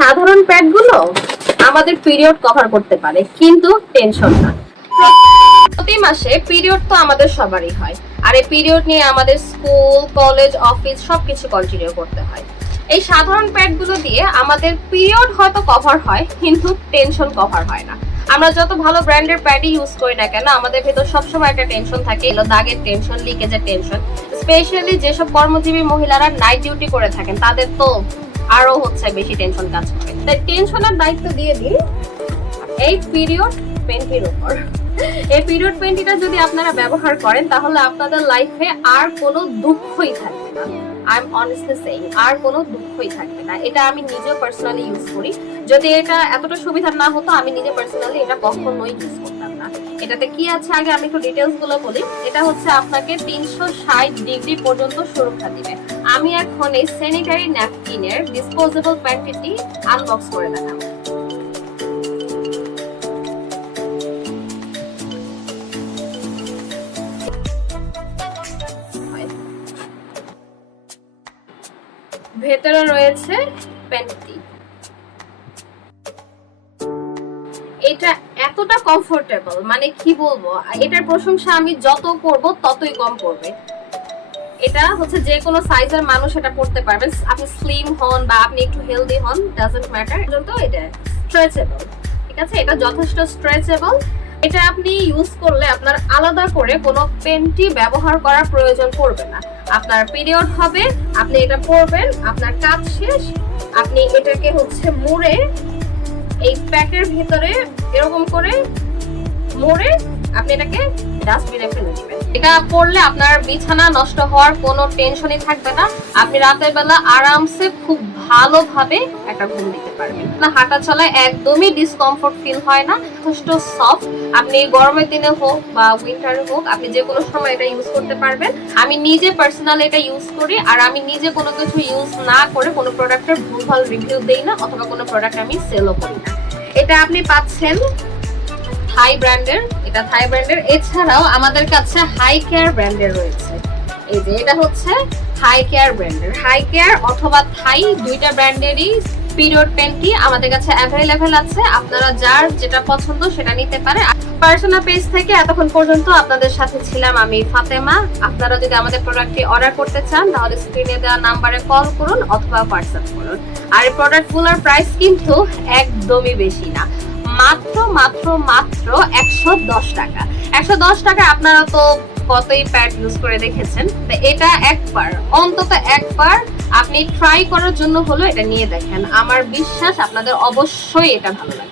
সাধারণ প্যাড গুলো আমাদের পিরিয়ড কভার করতে পারে, কিন্তু টেনশন না। প্রতি মাসে পিরিয়ড তো আমাদের সবারই হয়, আর এই পিরিয়ড নিয়ে আমাদের স্কুল, কলেজ, অফিস সবকিছু কন্টিনিউ করতে হয়। এই সাধারণ প্যাড গুলো দিয়ে আমাদের পিরিয়ড হয়তো কভার হয়, কিন্তু টেনশন কভার হয় না। আমরা যত ভালো ব্র্যান্ডের প্যাডই ইউজ করি না কেন, আমাদের ভেতর সবসময় একটা টেনশন থাকে, এলো দাগের টেনশন, লিকেজের টেনশন। স্পেশালি যেসব কর্মজীবী মহিলারা নাইট ডিউটি করে থাকেন, তাদের তো আরো বেশি টেনশন কাজ করে। তাই টেনশনের দায়িত্ব দিয়ে দিন এই পিরিয়ড পেন্টির উপর। এই পিরিয়ড পেন্টিটা যদি আপনারা ব্যবহার করেন, তাহলে আপনাদের লাইফে আর কোনো দুঃখই থাকবে না। আই এম অনেস্টলি সেইং, আর কোনো দুঃখই থাকবে না। এটা আমি নিজে পার্সোনালি ইউজ করি। যদি এটা এতটা সুবিধা না হতো, আমি নিজে পার্সোনালি এটা কখনোই ইউজ করতাম না। এটাতে কি আছে আগে আমি একটু ডিটেইলস গুলো বলি। এটা হচ্ছে আপনাকে 360 ডিগ্রি পর্যন্ত সুরক্ষা দিবে। আমি এখন এই স্যানিটারি ন্যাপকিনের ডিসপোজেবল প্যান্টিটি আনবক্স করে দেখাবো। ভেতরে রয়েছে প্যান্টি। এটা এতটা কমফোর্টেবল, মানে কি বলবো, এটার প্রশংসা আমি যত করব ততই কম পড়বে। এটা হচ্ছে যে কোনো সাইজের মানুষ এটা পড়তে পারবেন। আপনি স্লিম হন বা আপনি একটু হেলদি হন, ডাজন্ট ম্যাটার। কিন্তু এটা স্ট্রেচেবল, ঠিক আছে? এটা যথেষ্ট স্ট্রেচেবল। এটা আপনি ইউজ করলে আপনার আলাদা করে কোনো পেন্টি ব্যবহার করার প্রয়োজন পড়বে না। আপনার পিরিয়ড হবে, আপনি এটা পরবেন, আপনার কাজ শেষ, আপনি এটাকে মুড়ে এই প্যাকের ভিতরে এরকম করে মুড়ে আপনি এটাকে ডাস্টবিনে ফেলে দিবেন। এটা পড়লে আপনার বিছানা নষ্ট হওয়ার কোনো টেনশনই থাকবে না। আপনি রাতের বেলা আরামসে খুব ভালোভাবে একটা ঘুম দিতে পারবেন। না হাঁটা চলায় একদমই ডিসকমফোর্ট ফিল হয় না, যথেষ্ট সফট। আপনি গরমের দিনে হোক বা উইন্টারে হোক, আপনি যে কোনো সময় এটা ইউজ করতে পারবেন। আমি নিজে পার্সোনালি এটা ইউজ করি, আর আমি নিজে কোনো কিছু ইউজ না করে কোনো প্রোডাক্টের ভুলভাল রিভিউ দেই না, অথবা কোনো প্রোডাক্ট আমি সেলও করি না। এটা আপনি পাচ্ছেন থাই ব্র্যান্ডের। এটা থাই ব্র্যান্ডের। এছাড়াও আমাদের কাছে হাই কেয়ার ব্র্যান্ডের রয়েছে। এই যে এটা হচ্ছে হাই কেয়ার ব্র্যান্ডের। হাই কেয়ার অথবা থাই দুইটা ব্র্যান্ডেরই পিরিয়ড পেন্টি আমাদের কাছে অ্যাভেলেবেল আছে। আপনারা যার যেটা পছন্দ সেটা নিতে পারে। পার্সোনাল পেজ থেকে এতক্ষণ পর্যন্ত আপনাদের সাথে ছিলাম আমি, ফাতেমা। আপনারা যদি আমাদের প্রোডাক্টটি অর্ডার করতে চান, তাহলে স্ক্রিনে দেওয়া নাম্বারে কল করুন অথবা হোয়াটসঅ্যাপ করুন। আর এই প্রোডাক্টগুলোর প্রাইস কিন্তু একদমই বেশি না, মাত্র মাত্র মাত্র 110 টাকা। 110 টাকা আপনারা তো কতই প্যাড ইউজ করে দেখেছেন। তো এটা একবার, অন্তত একবার আপনি ট্রাই করার জন্য হলো এটা নিয়ে দেখেন। আমার বিশ্বাস আপনাদের অবশ্যই এটা ভালো লাগবে।